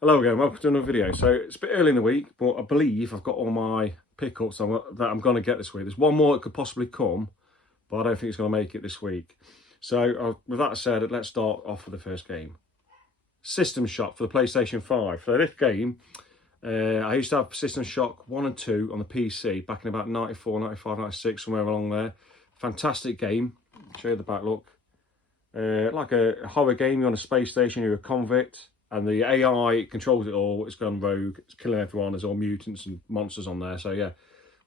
Hello again, welcome to another video. So it's a bit early in the week, but I believe I've got all my pickups that I'm going to get this week. There's one more that could possibly come, but I don't think it's going to make it this week. So with that said, let's start off with the first game. System Shock for the PlayStation 5. So this game, I used to have System Shock 1 and 2 on the PC back in about 94, 95, 96, somewhere along there. Fantastic game. Show you the back look. Like a horror game, you're on a space station, you're a convict. And the AI controls it all. It's gone rogue. It's killing everyone. There's all mutants and monsters on there. So yeah,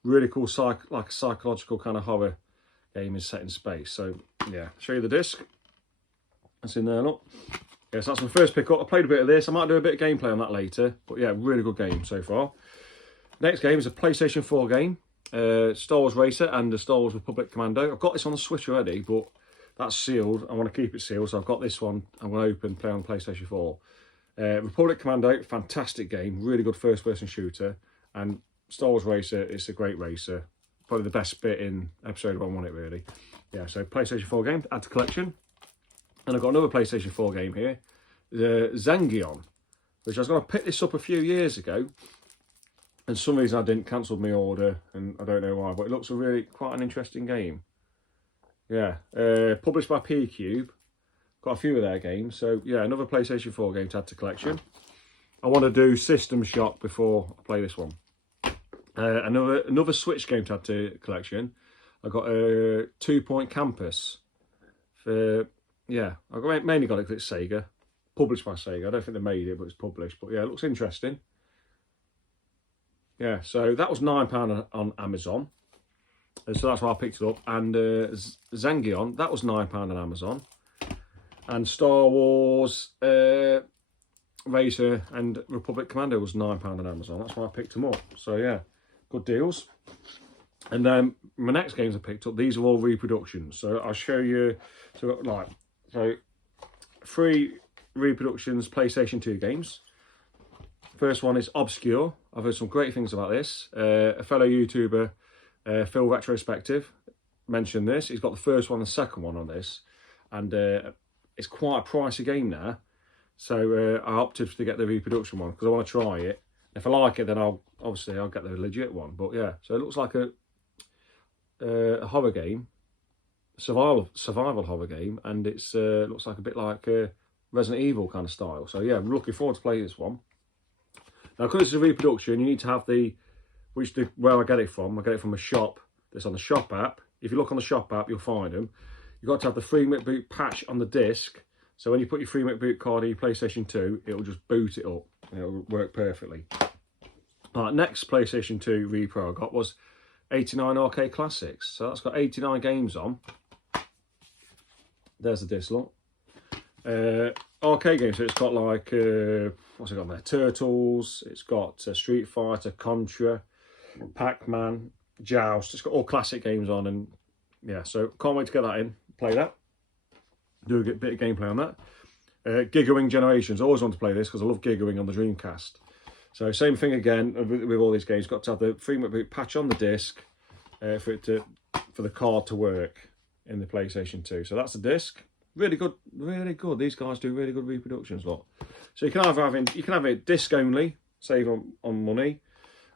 really cool, like a psychological kind of horror game is set in space. So yeah, show you the disc. That's in there, look. Yeah, so that's my first pickup. I played a bit of this. I might do a bit of gameplay on that later. But yeah, really good game so far. Next game is a PlayStation 4 game. Star Wars Racer and the Star Wars Republic Commando. I've got this on the Switch already, but that's sealed. I want to keep it sealed. So I've got this one. I'm going to open, play on PlayStation 4. Republic Commando, fantastic game, really good first-person shooter, and Star Wars Racer, it's a great racer, probably the best bit in episode 1, wasn't it, really? Yeah, so PlayStation 4 game, add to collection, and I've got another PlayStation 4 game here, the zengeon, which I was going to pick this up a few years ago, and for some reason I didn't, cancel my order, and I don't know why, but it looks quite an interesting game. Yeah, published by P-Cube. Got a few of their games, so yeah, another PlayStation 4 game to add to collection. I want to do System Shock before I play this one. Another Switch game to add to collection. I got a 2 Point Campus. Yeah, I mainly got it because it's Sega, published by Sega. I don't think they made it, but it's published. But yeah, it looks interesting. Yeah, so that was £9 on Amazon, so that's why I picked it up. And Zengeon, that was £9 on Amazon. And Star Wars Racer and Republic Commando was £9 on Amazon. That's why I picked them up. So yeah, good deals. And then my next games I picked up, these are all reproductions. So I'll show you. So 3 reproductions PlayStation 2 games. First one is Obscure. I've heard some great things about this. A fellow YouTuber, Phil Retrospective, mentioned this. He's got the first one and the second one on this. And it's quite a pricey game now, so I opted to get the reproduction one because I want to try it. If I like it, then I'll get the legit one. But yeah, so it looks like a horror game, survival horror game, and it's looks like a bit like Resident Evil kind of style. So yeah, I'm looking forward to play this one. Now, because it's a reproduction, you need to have where I get it from. I get it from a shop that's on the shop app. If you look on the shop app, you'll find them. You've got to have the free McBoot patch on the disc. So when you put your free McBoot card in your PlayStation 2, it'll just boot it up. And it'll work perfectly. Next PlayStation 2 repro I got was 89 Arcade Classics. So that's got 89 games on. There's the disc, look. Arcade games, so it's got like, what's it got there? Turtles, it's got Street Fighter, Contra, Pac-Man, Joust. It's got all classic games on, and yeah, so can't wait to get that in, play that, do a bit of gameplay on that. Giga Wing Generations, I always want to play this because I love Giga Wing on the Dreamcast. So same thing again with all these games, got to have the free McBoot patch on the disc for the card to work in the PlayStation 2. So that's the disc. Really good, really good. These guys do really good reproductions, lot. So you can have it disc only, save on money,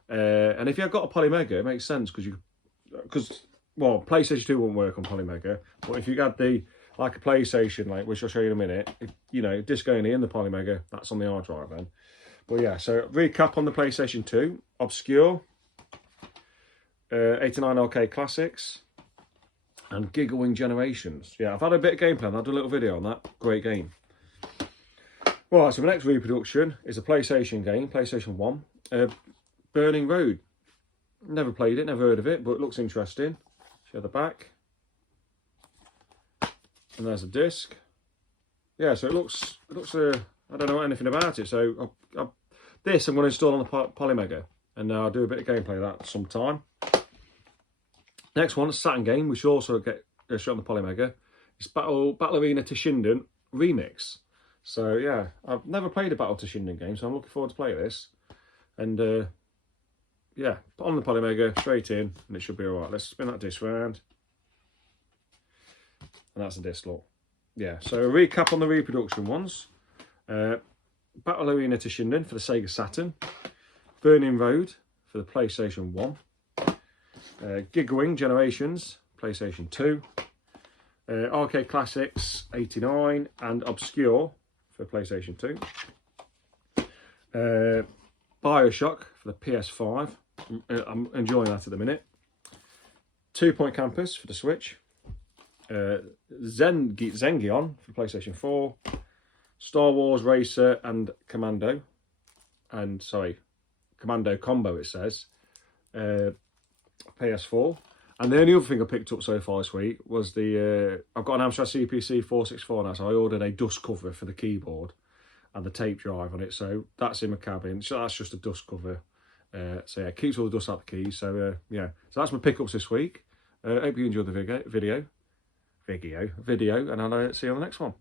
and if you've got a Polymega, it makes sense because well, PlayStation 2 won't work on Polymega, but if you had like a PlayStation, which I'll show you in a minute, disc only in the Polymega, that's on the hard drive then. But yeah, so recap on the PlayStation 2, Obscure, 89 Arcade Classics, and Giga Wing Generations. Yeah, I've had a bit of gameplay and I'll do a little video on that. Great game. Well, so the next reproduction is a PlayStation game, PlayStation 1, Burning Road. Never played it, never heard of it, but it looks interesting. Show the back. And there's a disc. Yeah, so it looks I don't know anything about it. So this I'm going to install on the Polymega, and I'll do a bit of gameplay of that sometime. Next one, a Saturn game, which also get shot on the Polymega. It's Battle Arena Toshinden Remix. So yeah, I've never played a Battle Toshinden game, so I'm looking forward to play this. And yeah, put on the Polymega, straight in, and it should be alright. Let's spin that disc round. And that's the disc, look. Yeah, so a recap on the reproduction ones. Battle Arena to Shinden for the Sega Saturn. Burning Road for the PlayStation 1. Gigawing Generations, PlayStation 2. Arcade Classics 89 and Obscure for PlayStation 2. Bioshock for the PS5. I'm enjoying that at the minute. 2 Point Campus for the Switch. Zengeon for PlayStation 4. Star Wars Racer and Commando. Commando Combo it says. PS4. And the only other thing I picked up so far this week was I've got an Amstrad CPC 464 now, so I ordered a dust cover for the keyboard and the tape drive on it, so that's in my cabin. So that's just a dust cover. So yeah, it keeps all the dust out the keys. So yeah, so that's my pickups this week. Hope you enjoyed the video, and I'll see you on the next one.